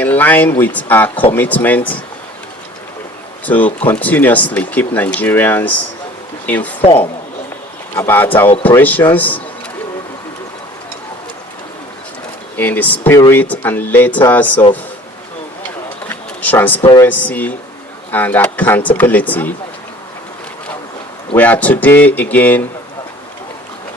in line with our commitment to continuously keep Nigerians informed about our operations in the spirit and letters of transparency and accountability, we are today again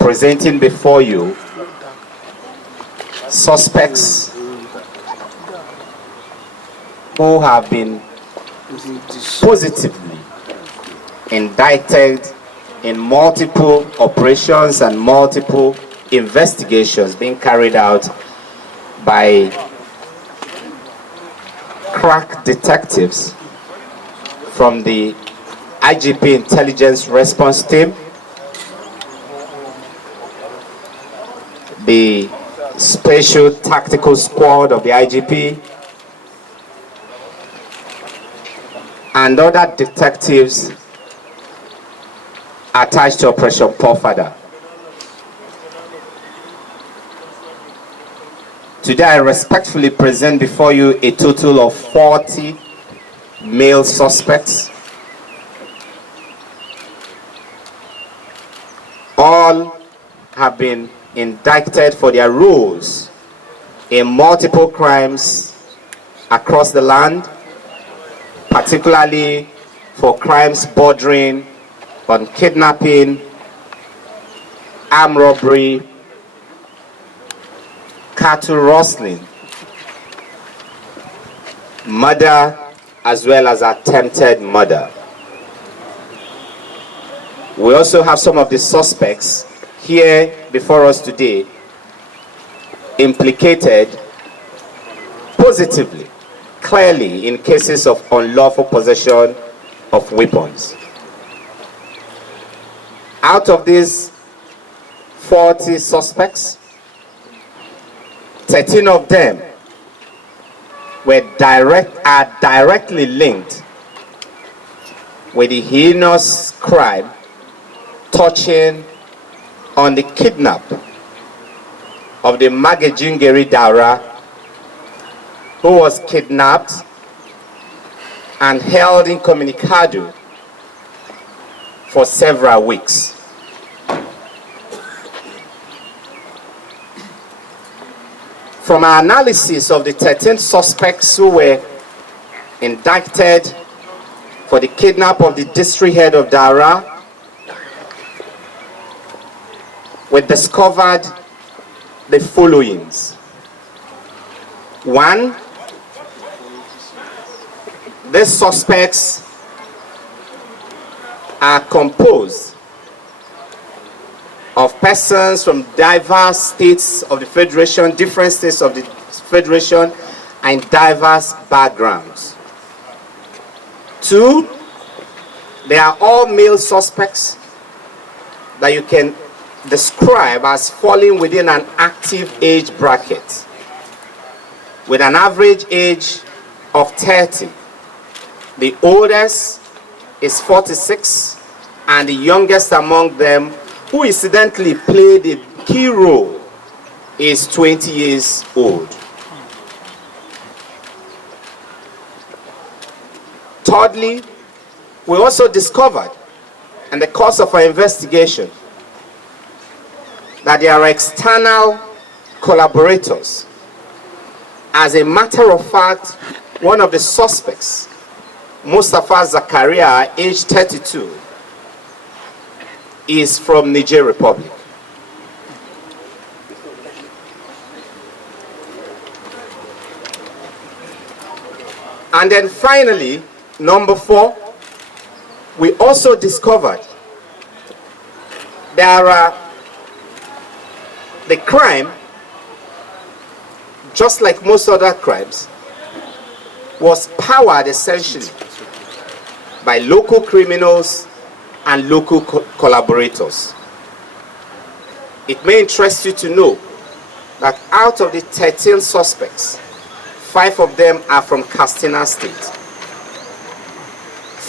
presenting before you suspects who have been positively indicted in multiple operations and multiple investigations being carried out by crack detectives from the IGP Intelligence Response Team, the Special Tactical Squad of the IGP, and other detectives attached to Operation Pofada. Today I respectfully present before you a total of 40 male suspects. All have been indicted for their roles in multiple crimes across the land, particularly for crimes bordering on kidnapping, armed robbery, cattle rustling, murder, as well as attempted murder. We also have some of the suspects here before us today implicated positively, clearly, in cases of unlawful possession of weapons. Out of these 40 suspects, 13 of them are directly linked with the heinous crime touching on the kidnap of the Magejingeri Daura, who was kidnapped and held incommunicado for several weeks. From our analysis of the 13 suspects who were indicted for the kidnap of the district head of Daura, we discovered the followings. One, these suspects are composed of persons from diverse states of the Federation, different states of the Federation, and diverse backgrounds. Two, they are all male suspects that you can describe as falling within an active age bracket, with an average age of 30. The oldest is 46, and the youngest among them, who incidentally played a key role, is 20 years old. Thirdly, we also discovered in the course of our investigation that there are external collaborators. As a matter of fact, one of the suspects, Mustafa Zakaria, age 32, is from Niger Republic. And then finally, number 4, we also discovered the crime, just like most other crimes, was powered essentially by local criminals and local collaborators. It may interest you to know that out of the 13 suspects, 5 of them are from Katsina State.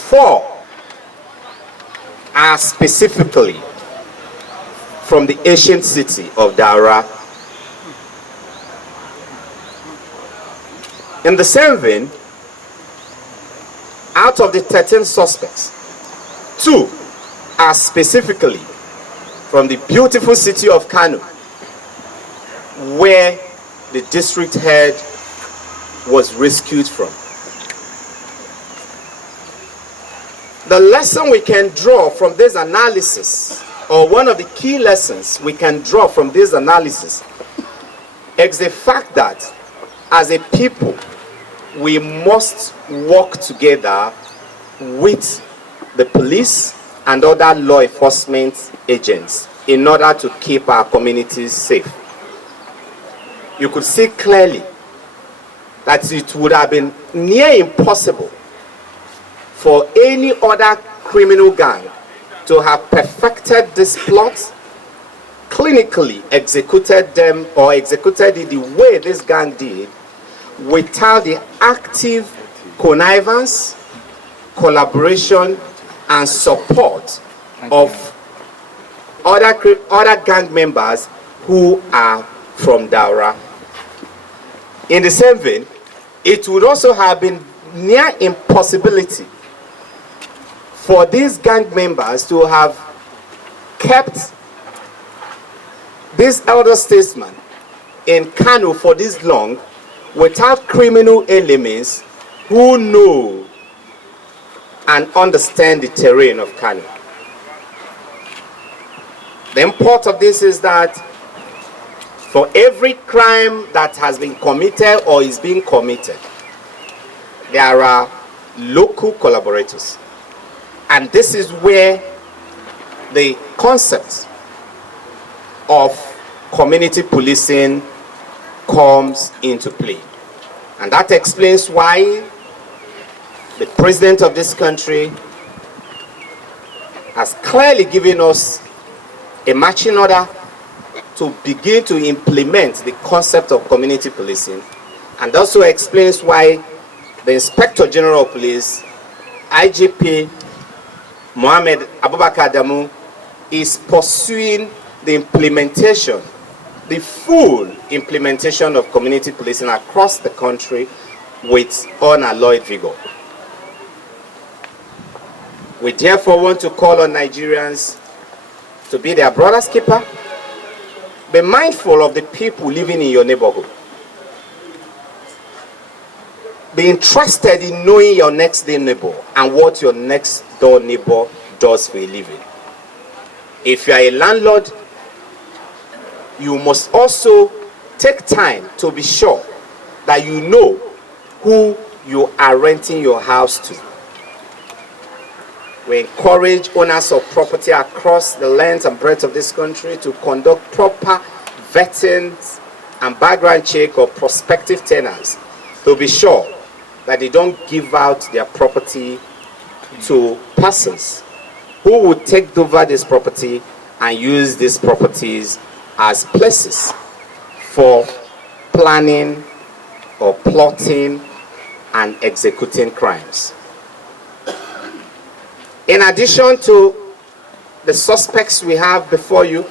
4 are specifically from the ancient city of Daura. In the same vein, out of the 13 suspects, 2 are specifically from the beautiful city of Kano, where the district head was rescued from. The lesson we can draw from this analysis, or one of the key lessons we can draw from this analysis, is the fact that as a people, we must work together with the police and other law enforcement agents in order to keep our communities safe. You could see clearly that it would have been near impossible for any other criminal gang to have perfected this plot, clinically executed them, or executed it the way this gang did, without the active connivance, collaboration, and support of other gang members who are from Daura. In the same vein, it would also have been near impossibility for these gang members to have kept this elder statesman in Kano for this long without criminal elements who know and understand the terrain of Kano. The import of this is that for every crime that has been committed or is being committed, there are local collaborators. And this is where the concept of community policing comes into play. And that explains why the president of this country has clearly given us a marching order to begin to implement the concept of community policing, and also explains why the Inspector General of Police, IGP Mohammed Abubakar Adamu, is pursuing the implementation, the full implementation of community policing across the country with unalloyed vigor. We therefore want to call on Nigerians to be their brother's keeper. Be mindful of the people living in your neighborhood. Be interested in knowing your next door neighbor and what your next door neighbor does for a living. If you are a landlord, you must also take time to be sure that you know who you are renting your house to. We encourage owners of property across the length and breadth of this country to conduct proper vetting and background check of prospective tenants to be sure that they don't give out their property to persons who would take over this property and use these properties as places for planning or plotting and executing crimes. In addition to the suspects we have before you,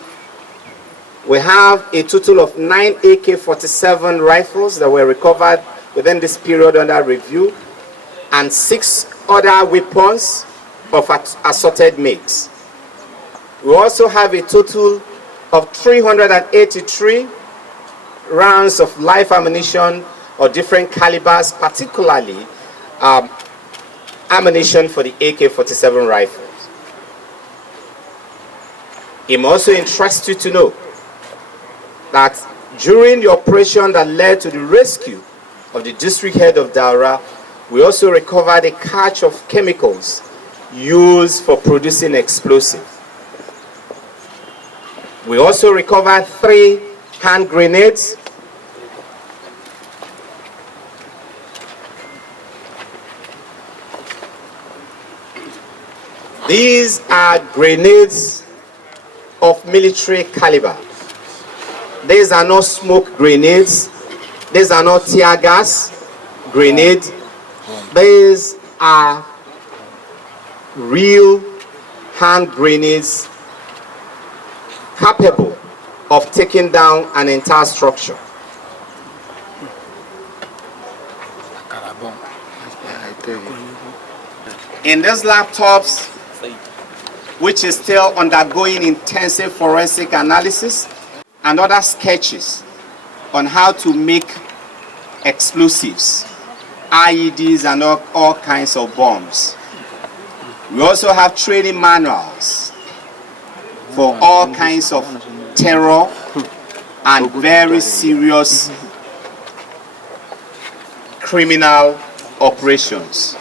we have a total of 9 AK-47 rifles that were recovered within this period under review, and 6 other weapons of assorted makes. We also have a total of 383 rounds of live ammunition of different calibers, particularly ammunition for the AK-47 rifles. It may also interest you to know that during the operation that led to the rescue of the district head of Daura, we also recovered a cache of chemicals used for producing explosives. We also recovered 3 hand grenades, these are grenades of military caliber. These are not smoke grenades. These are not tear gas grenades. These are real hand grenades capable of taking down an entire structure. In these laptops, which is still undergoing intensive forensic analysis, and other sketches on how to make explosives, IEDs, and all kinds of bombs. We also have training manuals for all kinds of terror and very serious criminal operations.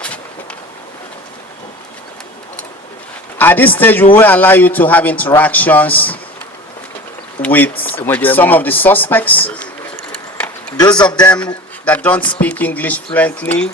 At this stage, we will allow you to have interactions with some of the suspects. Those of them that don't speak English fluently,